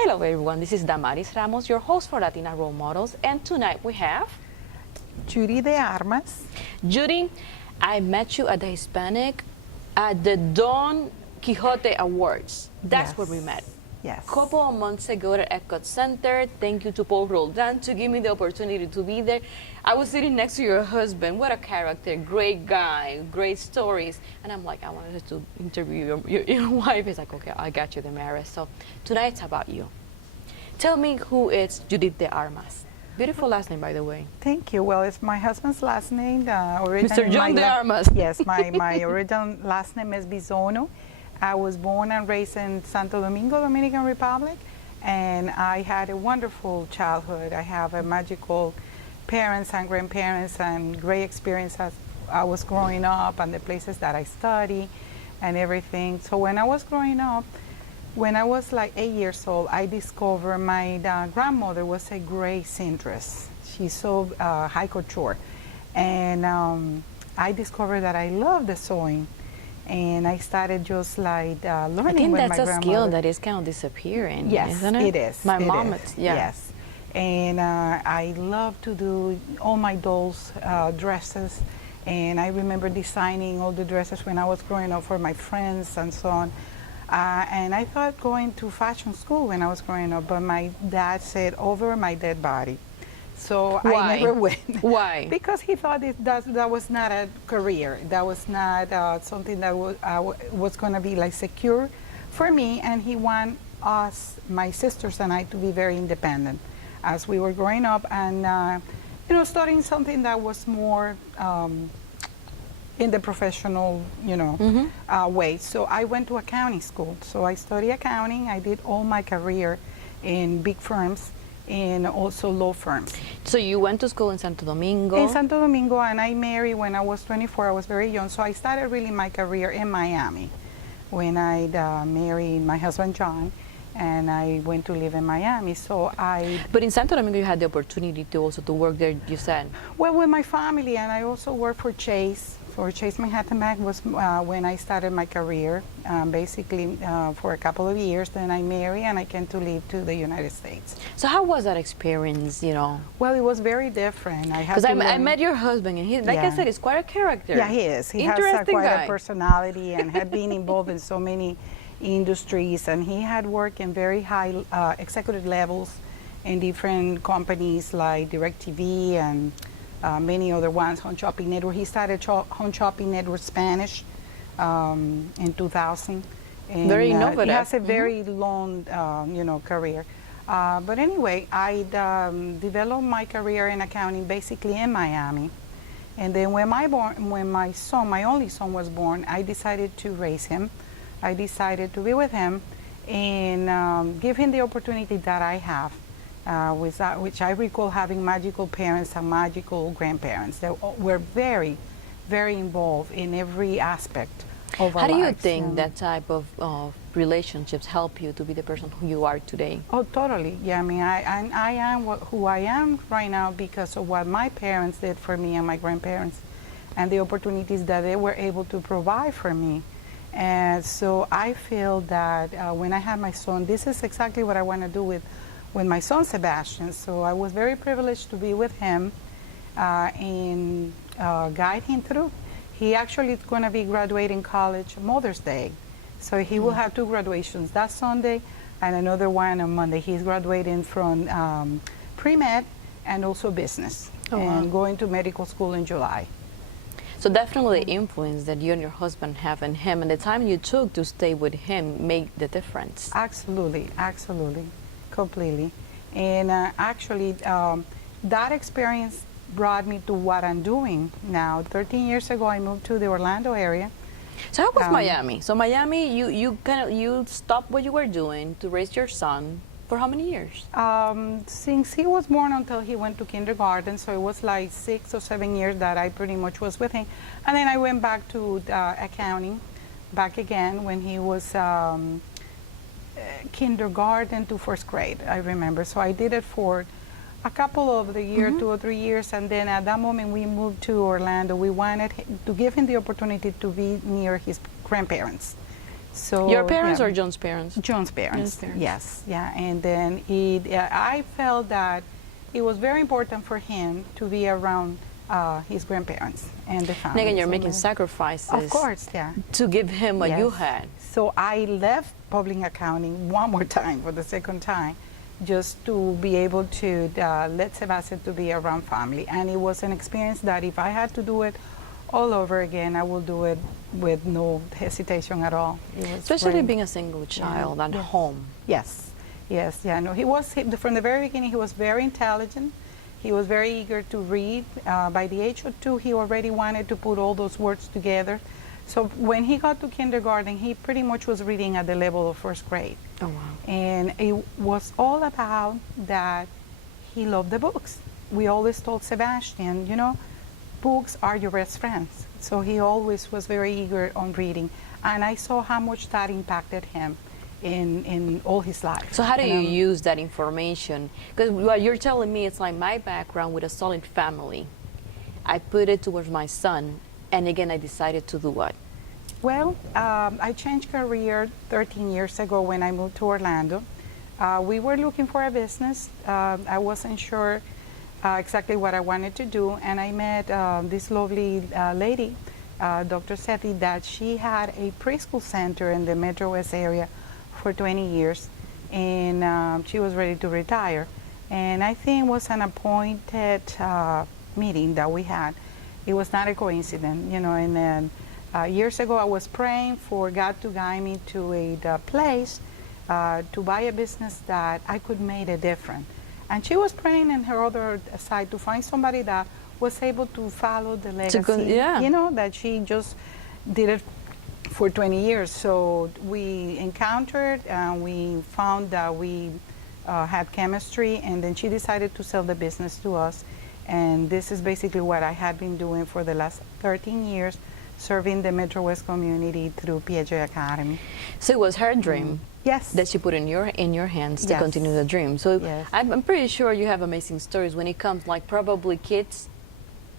Hello everyone, this is Damaris Ramos, your host for Latina Role Models, and tonight we have Judith de Armas. Judy. I met you at the Hispanic, at the Don Quixote Awards. That's where we met. Yes. A couple of months ago at Epcot Center. Thank you to Paul Roldan to give me the opportunity to be there. I was sitting next to your husband. What a character, great guy, great stories. And I'm like, I wanted to interview your wife. He's like, okay, I got you, Damaris. So tonight it's about you. Tell me who is Judith de Armas. Beautiful last name, by the way. Thank you. Well, it's my husband's last name. Mr. John de Armas. Yes, my original last name is Bisono. I was born and raised in Santo Domingo, Dominican Republic, and I had a wonderful childhood. I have a magical parents and grandparents and great experience as I was growing up and the places that I study and everything. So when I was growing up, when I was like 8 years old, I discovered my grandmother was a great seamstress. She sewed high couture. And I discovered that I loved the sewing. And I started just like learning with my grandmother. I think that's a skill that is kind of disappearing, yes, isn't it? It is. My it mom, is. yeah. Yes. And I love to do all my dolls' dresses. And I remember designing all the dresses when I was growing up for my friends and so on. And I thought going to fashion school when I was growing up, but my dad said, over my dead body. So Why? I never went. Why? Because he thought that was not a career. That was not something that was going to be like secure for me. And he wanted us, my sisters and I, to be very independent as we were growing up and, studying something that was more in the professional, way. So I went to accounting school. So I studied accounting. I did all my career in big firms and also law firms. So you went to school in Santo Domingo? In Santo Domingo, and I married when I was 24. I was very young. So I started really my career in Miami when I married my husband, John, and I went to live in Miami. But in Santo Domingo, you had the opportunity to also to work there, you said? Well, with my family, and I also worked for Chase. For Chase Manhattan Bank was when I started my career, basically for a couple of years. Then I married and I came to live to the United States. So how was that experience, Well, it was very different. Because I met your husband, and he, like I said, he's quite a character. Yeah, he is. He has quite a personality and had been involved in so many industries, and he had worked in very high executive levels in different companies like DirecTV and many other ones, Home Shopping Network. He started Home Shopping Network Spanish in 2000. And, very innovative. He has a very long, career. But anyway, I developed my career in accounting basically in Miami. And then when my son, my only son, was born, I decided to raise him. I decided to be with him and give him the opportunity that I have. Which I recall having magical parents and magical grandparents that were very, very involved in every aspect of our lives. How do you think that type of relationships help you to be the person who you are today? Oh, totally. Yeah, I mean, I am who I am right now because of what my parents did for me and my grandparents and the opportunities that they were able to provide for me. And so I feel that when I have my son, this is exactly what I want to do with my son Sebastian. So I was very privileged to be with him and guide him through. He actually is going to be graduating college Mother's Day. So he will have two graduations that Sunday and another one on Monday. He's graduating from pre-med and also business and going to medical school in July. So definitely the influence that you and your husband have in him and the time you took to stay with him made the difference. Absolutely, absolutely. Completely. And actually, that experience brought me to what I'm doing now. 13 years ago, I moved to the Orlando area. So how was Miami? So Miami, you stopped what you were doing to raise your son for how many years? Since he was born until he went to kindergarten, so it was like 6 or 7 years that I pretty much was with him. And then I went back to accounting, back again when he was kindergarten to first grade, I remember. So I did it for a couple of the years, 2 or 3 years, and then at that moment we moved to Orlando. We wanted to give him the opportunity to be near his grandparents. So Your parents yeah, or John's parents? John's parents. John's parents. Yes, yeah. And then I felt that it was very important for him to be around his grandparents and the family. And again, you're So making then- sacrifices. Of course, yeah. To give him what you Yes. had. So I left public accounting one more time for the second time, just to be able to let Sebastian to be around family. And it was an experience that if I had to do it all over again, I will do it with no hesitation at all. It was Especially great. being a single child at Yes. home. Yes, yes, yeah. No, from the very beginning. He was very intelligent. He was very eager to read. By the age of 2, he already wanted to put all those words together. So when he got to kindergarten, he pretty much was reading at the level of 1st grade. Oh, wow. And it was all about that he loved the books. We always told Sebastian, you know, books are your best friends. So he always was very eager on reading. And I saw how much that impacted him in all his life. So how do you And, use that information? Because what you're telling me, it's like my background with a solid family. I put it towards my son, and again, I decided to do what? Well, I changed career 13 years ago when I moved to Orlando. We were looking for a business. I wasn't sure exactly what I wanted to do, and I met this lovely lady, Dr. Seti, that she had a preschool center in the Metro West area for 20 years, and she was ready to retire. And I think it was an appointed meeting that we had. It was not a coincidence, you know, and then years ago I was praying for God to guide me to a place to buy a business that I could make a difference. And she was praying on her other side to find somebody that was able to follow the legacy, yeah. you know, that she just did it for 20 years. So we encountered and we found that we had chemistry, and then she decided to sell the business to us. And this is basically what I had been doing for the last 13 years, serving the Metro West community through Piaget Academy. So it was her dream Yes. that she put in your hands to Yes. continue the dream. So Yes. I'm pretty sure you have amazing stories when it comes, like probably kids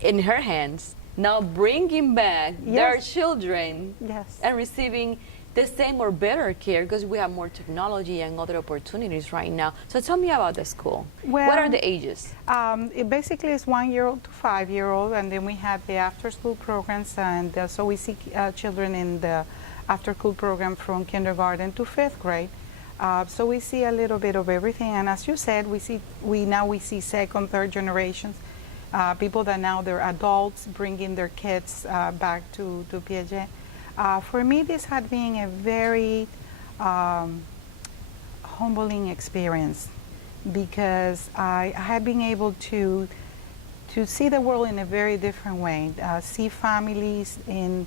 in her hands now bringing back their Yes. children Yes. and receiving the same or better care because we have more technology and other opportunities right now. So tell me about the school. What are Well, the ages? It basically is 1-year-old to 5-year-old, and then we have the after-school programs, and so we see children in the after-school program from kindergarten to 5th grade. So we see a little bit of everything, and as you said, we see 2nd, 3rd generations, people that now they're adults bringing their kids back to Piaget. For me, this had been a very humbling experience because I had been able to see the world in a very different way, see families in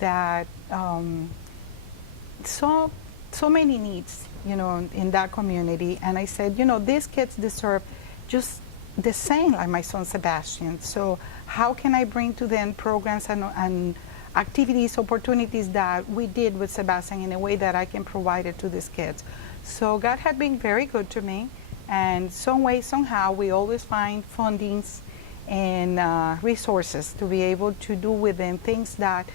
that so many needs, you know, in that community. And I said, you know, these kids deserve just the same like my son Sebastian. So how can I bring to them programs and activities, opportunities that we did with Sebastian in a way that I can provide it to these kids. So God had been very good to me, and some way, somehow, we always find fundings and resources to be able to do with them things that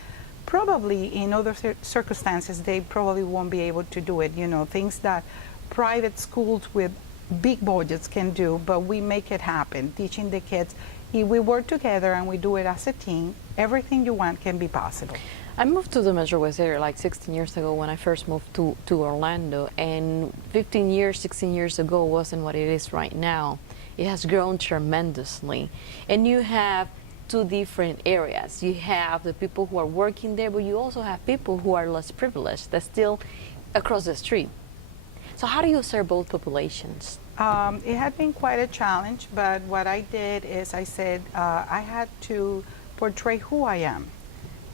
probably in other circumstances they probably won't be able to do it. You know, things that private schools with big budgets can do, but we make it happen, teaching the kids. If we work together and we do it as a team, everything you want can be possible. I moved to the Metro West area like 16 years ago when I first moved to Orlando, and 15 years, 16 years ago wasn't what it is right now. It has grown tremendously. And you have two different areas. You have the people who are working there, but you also have people who are less privileged that's still across the street. So how do you serve both populations? It had been quite a challenge, but what I did is I said I had to portray who I am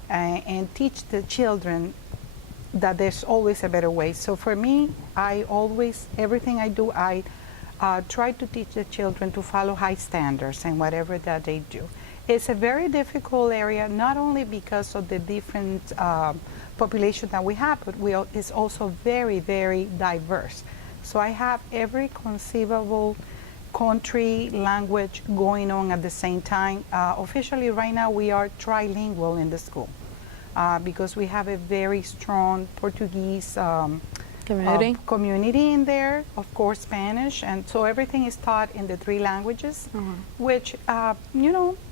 and teach the children that there's always a better way. So for me, everything I do, I try to teach the children to follow high standards in whatever that they do. It's a very difficult area, not only because of the different population that we have, but it's also very, very diverse. So I have every conceivable country, language going on at the same time. Officially right now we are trilingual in the school. because we have a very strong Portuguese Community? in there, of course Spanish, and so everything is taught in the three languages, which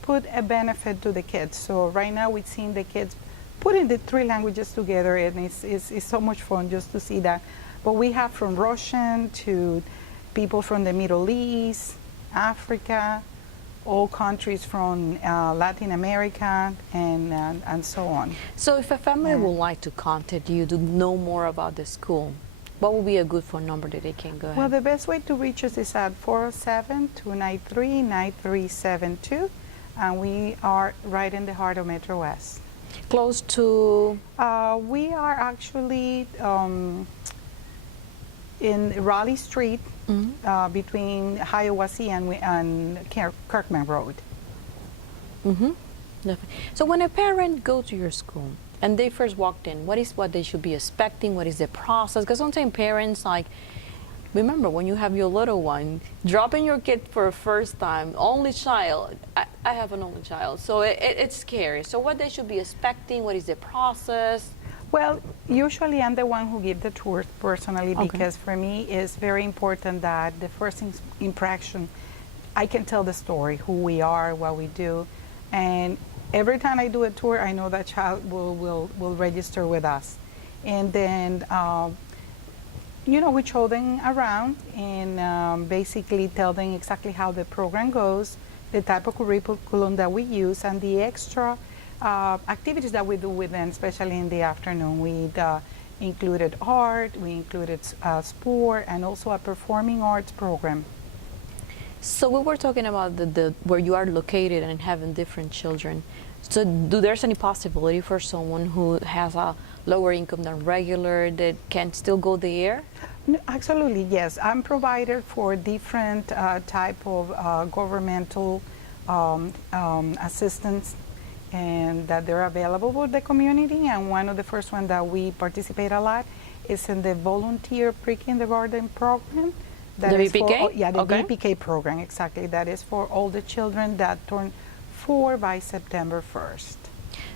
put a benefit to the kids. So right now we've seen the kids putting the three languages together, and it's so much fun just to see that. But we have from Russian to people from the Middle East, Africa, all countries from Latin America, and so on. So if a family would like to contact you to know more about the school, what would be a good phone number that they can go ahead? Well, the best way to reach us is at 407-293-9372, and we are right in the heart of Metro West. Close to? We are actually in Raleigh Street, between Hiawassee and Kirkman Road. Definitely. So when a parent goes to your school and they first walked in, what they should be expecting? What is the process? Because sometimes parents, remember when you have your little one, dropping your kid for a first time, only child. I have an only child, so it's scary. So what they should be expecting? What is the process? Well, usually I'm the one who gives the tour personally, because for me it's very important that the first impression, I can tell the story, who we are, what we do, and every time I do a tour, I know that child will register with us. And then, we show them around and basically tell them exactly how the program goes, the type of curriculum that we use, and the extra activities that we do with them, especially in the afternoon. We included art, we included sport, and also a performing arts program. So we were talking about where you are located and having different children. So there's any possibility for someone who has a lower income than regular that can still go there? No, absolutely, yes. I'm provider for different type of governmental assistance, and that they're available with the community. And one of the first ones that we participate a lot is in the volunteer pre-kindergarten program. The VPK? The VPK program, exactly. That is for all the children that turn 4 by September 1st.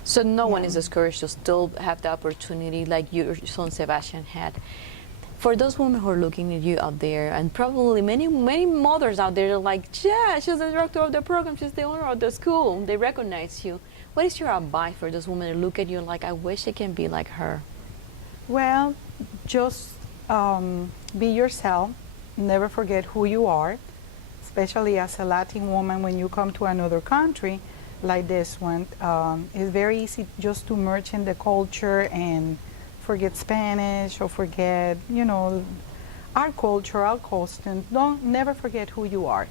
So no one is discouraged to still have the opportunity like your son Sebastian had. For those women who are looking at you out there, and probably many mothers out there are like, yeah, she's the director of the program, she's the owner of the school, they recognize you. What is your advice for those women who look at you like, I wish I can be like her? Well, just be yourself. Never forget who you are, especially as a Latin woman when you come to another country like this one. It's very easy just to merge in the culture and forget Spanish or forget, our culture, our customs. Never forget who you are.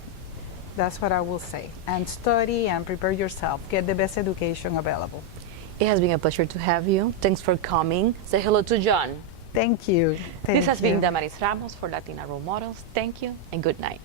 That's what I will say. And study and prepare yourself. Get the best education available. It has been a pleasure to have you. Thanks for coming. Say hello to John. Thank you. This has been Damaris Ramos for Latina Role Models. Thank you and good night.